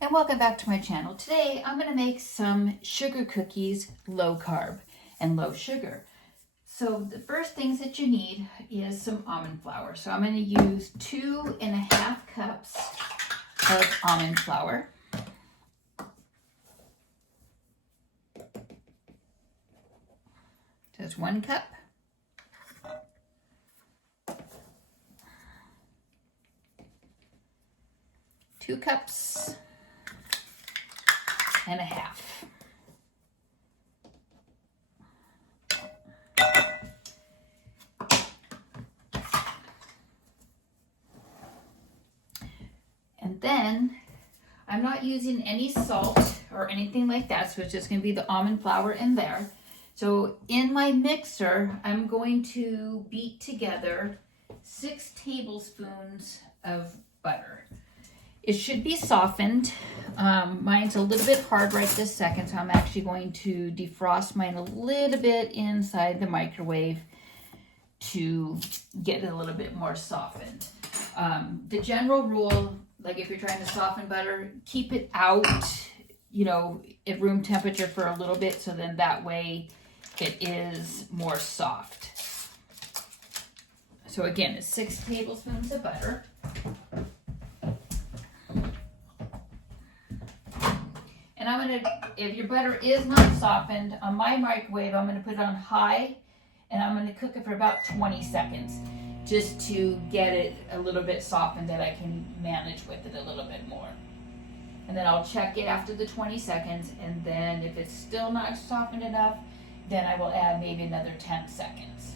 And welcome back to my channel. Today I'm going to make some sugar cookies, low carb and low sugar. So the first things that you need is some almond flour. So I'm going to use 2.5 cups of almond flour. That's 1 cup. Two cups and a half. And then I'm not using any salt or anything like that, so it's just going to be the almond flour in there. So in my mixer, I'm going to beat together 6 tablespoons of butter. It should be softened. Mine's a little bit hard right this second, so I'm actually going to defrost mine a little bit inside the microwave to get it a little bit more softened. The general rule, like if you're trying to soften butter, keep it out, at room temperature for a little bit, so then that way it is more soft. So again, it's 6 tablespoons of butter. And if your butter is not softened, on my microwave, I'm going to put it on high, and I'm going to cook it for about 20 seconds, just to get it a little bit softened that I can manage with it a little bit more. And then I'll check it after the 20 seconds, and then if it's still not softened enough, then I will add maybe another 10 seconds.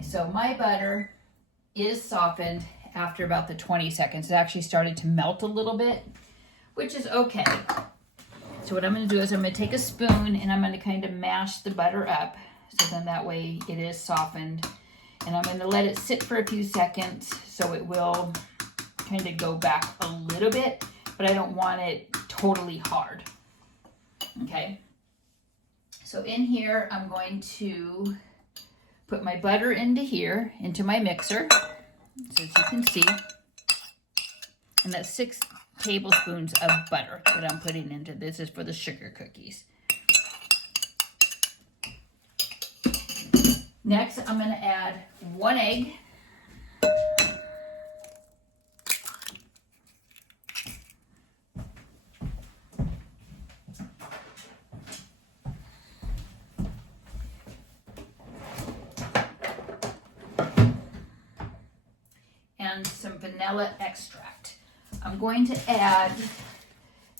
So my butter is softened after about the 20 seconds. It actually started to melt a little bit, which is okay. So what I'm going to do is I'm going to take a spoon and I'm going to kind of mash the butter up, so then that way it is softened. And I'm going to let it sit for a few seconds so it will kind of go back a little bit, but I don't want it totally hard. Okay. So in here, I'm going to put my butter into my mixer, so as you can see. And that's 6 tablespoons of butter that I'm putting into this. This is for the sugar cookies. Next, I'm going to add 1 egg. And some vanilla extract. I'm going to add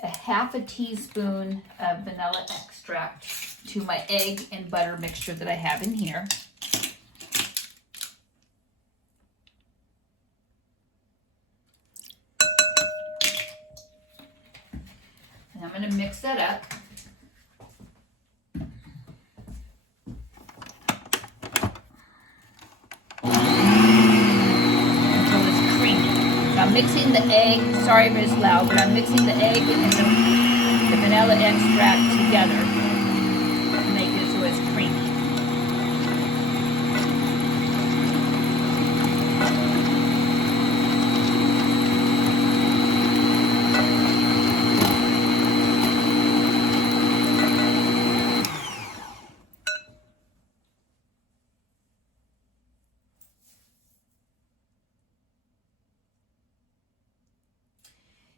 a 1/2 teaspoon of vanilla extract to my egg and butter mixture that I have in here. And I'm going to mix that up. I'm mixing the egg, sorry if it's loud, but I'm mixing the egg and the vanilla extract together to make it so it's creamy.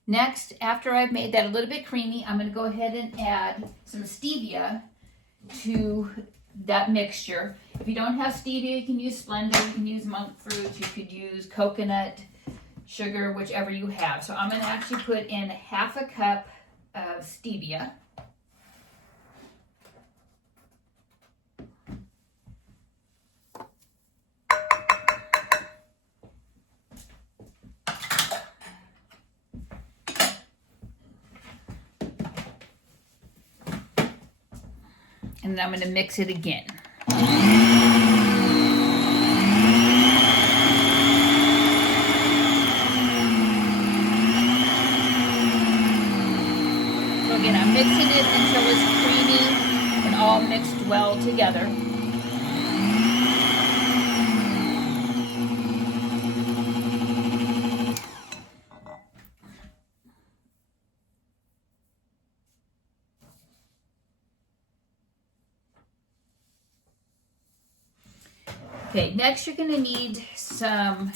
Next, after I've made that a little bit creamy, I'm going to go ahead and add some stevia to that mixture. If you don't have stevia, you can use Splenda, you can use monk fruit, you could use coconut sugar, whichever you have. So I'm going to actually put in 1/2 cup of stevia. And then I'm going to mix it again. So again, I'm mixing it until it's creamy and all mixed well together. Okay, next you're gonna need some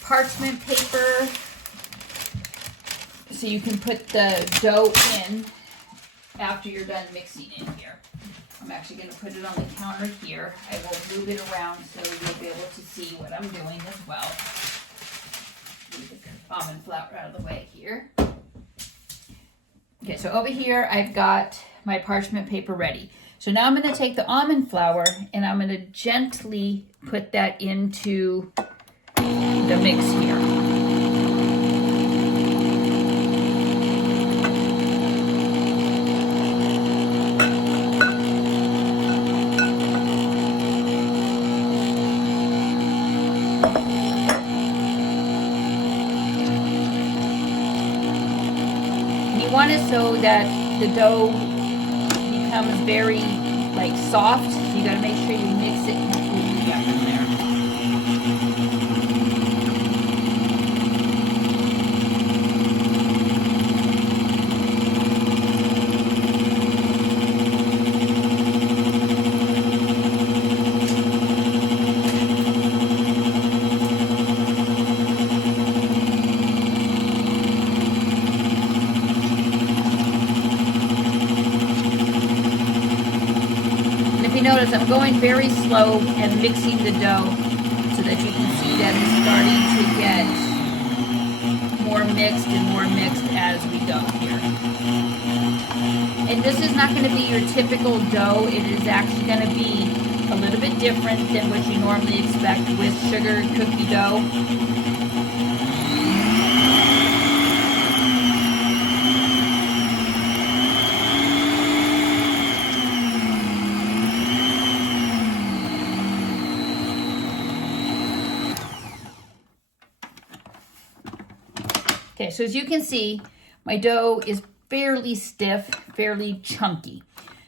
parchment paper so you can put the dough in after you're done mixing in here. I'm actually gonna put it on the counter here. I will move it around so you'll be able to see what I'm doing as well. Move the almond flour out of the way here. Okay, so over here I've got my parchment paper ready. So now I'm going to take the almond flour and I'm going to gently put that into the mix here. And you want it so that the dough becomes very soft. So you got to make sure you mix it completely up in there. Notice I'm going very slow and mixing the dough so that you can see that it's starting to get more mixed as we go here. And this is not going to be your typical dough. It is actually going to be a little bit different than what you normally expect with sugar cookie dough. Okay, so as you can see, my dough is fairly stiff, fairly chunky.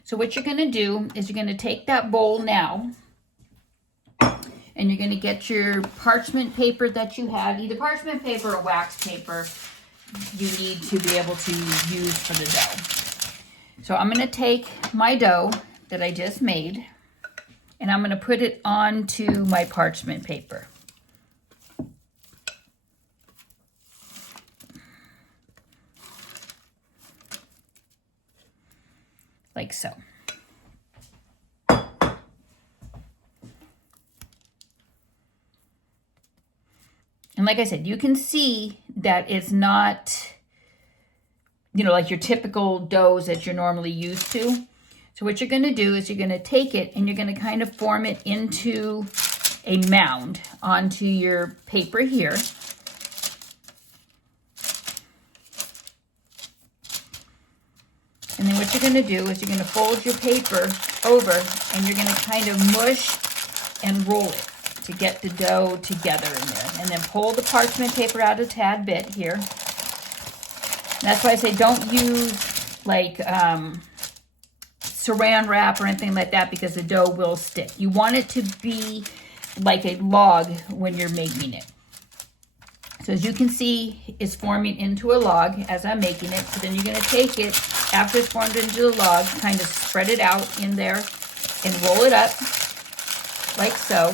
So what you're going to do is you're going to take that bowl now, and you're going to get your parchment paper that you have, either parchment paper or wax paper you need to be able to use for the dough. So I'm going to take my dough that I just made, and I'm going to put it onto my parchment paper. Like so. And like I said, you can see that it's not, like your typical doughs that you're normally used to. So what you're going to do is you're going to take it and you're going to kind of form it into a mound onto your paper here. And then what you're going to do is you're going to fold your paper over and you're going to kind of mush and roll it to get the dough together in there. And then pull the parchment paper out a tad bit here. And that's why I say don't use saran wrap or anything like that because the dough will stick. You want it to be like a log when you're making it. So as you can see, it's forming into a log as I'm making it. So then you're going to take it, after it's formed into the log, kind of spread it out in there and roll it up like so.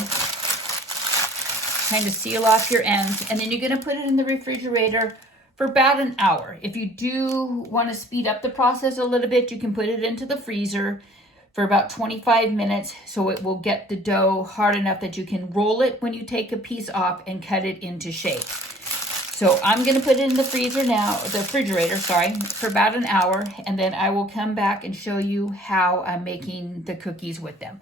Kind of seal off your ends. And then you're going to put it in the refrigerator for about an hour. If you do want to speed up the process a little bit, you can put it into the freezer for about 25 minutes so it will get the dough hard enough that you can roll it when you take a piece off and cut it into shape. So I'm going to put it in the freezer now, the refrigerator, sorry, for about an hour, and then I will come back and show you how I'm making the cookies with them.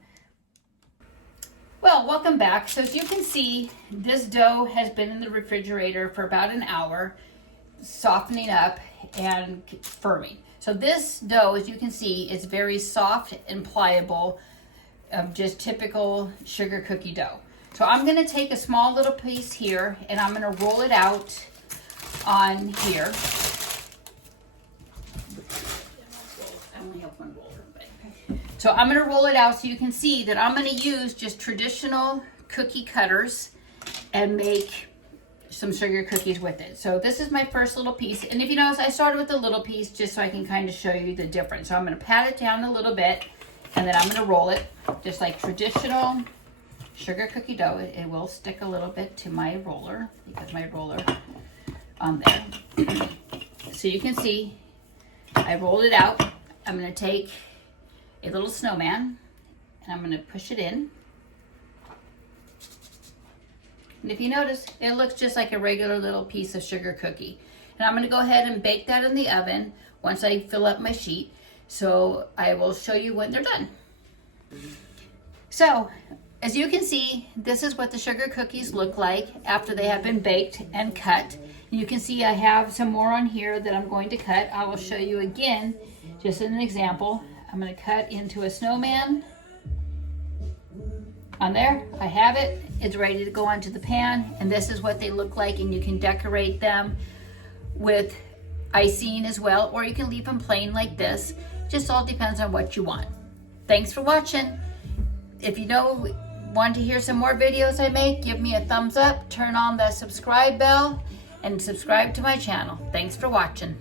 Well, welcome back. So as you can see, this dough has been in the refrigerator for about an hour, softening up and firming. So this dough, as you can see, is very soft and pliable, just typical sugar cookie dough. So I'm going to take a small little piece here and I'm going to roll it out on here. I only have one roller. So I'm going to roll it out so you can see that I'm going to use just traditional cookie cutters and make some sugar cookies with it. So this is my first little piece. And if you notice, I started with a little piece just so I can kind of show you the difference. So I'm going to pat it down a little bit and then I'm going to roll it just like traditional sugar cookie dough. It will stick a little bit to my roller because my roller on there. So you can see I rolled it out. I'm going to take a little snowman and I'm going to push it in. And if you notice, it looks just like a regular little piece of sugar cookie. And I'm going to go ahead and bake that in the oven once I fill up my sheet. So I will show you when they're done. So as you can see, this is what the sugar cookies look like after they have been baked and cut. You can see I have some more on here that I'm going to cut. I will show you again, just as an example. I'm going to cut into a snowman. On there, I have it. It's ready to go onto the pan, and this is what they look like, and you can decorate them with icing as well, or you can leave them plain like this. Just all depends on what you want. Thanks for watching. If you want to hear some more videos I make, give me a thumbs up, turn on the subscribe bell, and subscribe to my channel. Thanks for watching.